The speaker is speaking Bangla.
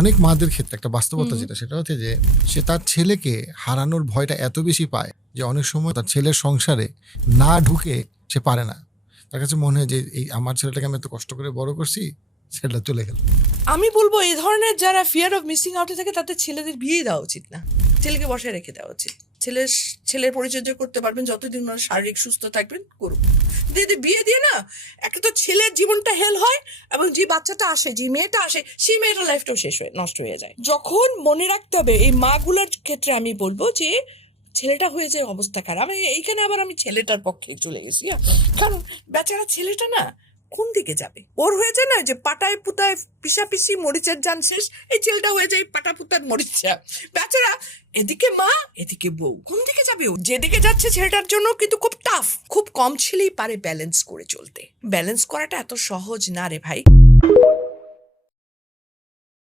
অনেক মাদের ক্ষেত্রে একটা বাস্তবতা যেটা সেটা হচ্ছে যে সে তার ছেলেকে হারানোর ভয়টা এত বেশি পায় যে অনেক সময় তার ছেলের সংসারে না ঢুকে সে পারে না। তার কাছে মনে হয় যে এই আমার ছেলেটাকে আমি এত কষ্ট করে বড় করছি, ছেলেটা চলে গেল। আমি বলবো এই ধরনের যারা ফিয়ার অফ মিসিং আউটে থাকে তাদের ছেলেদের বিয়ে দেওয়া উচিত না, ছেলেকে বসায় রেখে দেওয়া উচিত। ছেলের পরিচর্যা করতে পারবেন যতদিন ওনার শারীরিক সুস্থ থাকবেন করুন। যদি বিয়ে দিয়ে না, একটা তো ছেলের জীবনটা হেল হয়, এবং যে বাচ্চাটা আসে, যে মেয়েটা আসে, সেই মেয়েটার লাইফটাও নষ্ট হয়ে যায়। যখন মনে রাখতে হবে এই মাগুলোর ক্ষেত্রে আমি বলবো যে ছেলেটা হয়ে যায় অবস্থা খারাপ। এইখানে আবার আমি ছেলেটার পক্ষে চলে গেছি, কারণ বেচারা ছেলেটা না কোন দিকে যাবে, ওর হয়ে যায় না যে পাটায় পুতায় পিসাপিসি মরিচের যান শেষ, এই ছেলেটা হয়ে যায় পাটা পুতার মরিচা। বেচারা এদিকে মা এদিকে বউ, কোন দিকে যাবে ও? যেদিকে যাচ্ছে ছেলেটার জন্য কিন্তু খুব টাফ। খুব কম ছেলেই পারে ব্যালেন্স করে চলতে। ব্যালেন্স করাটা এত সহজ না রে ভাই।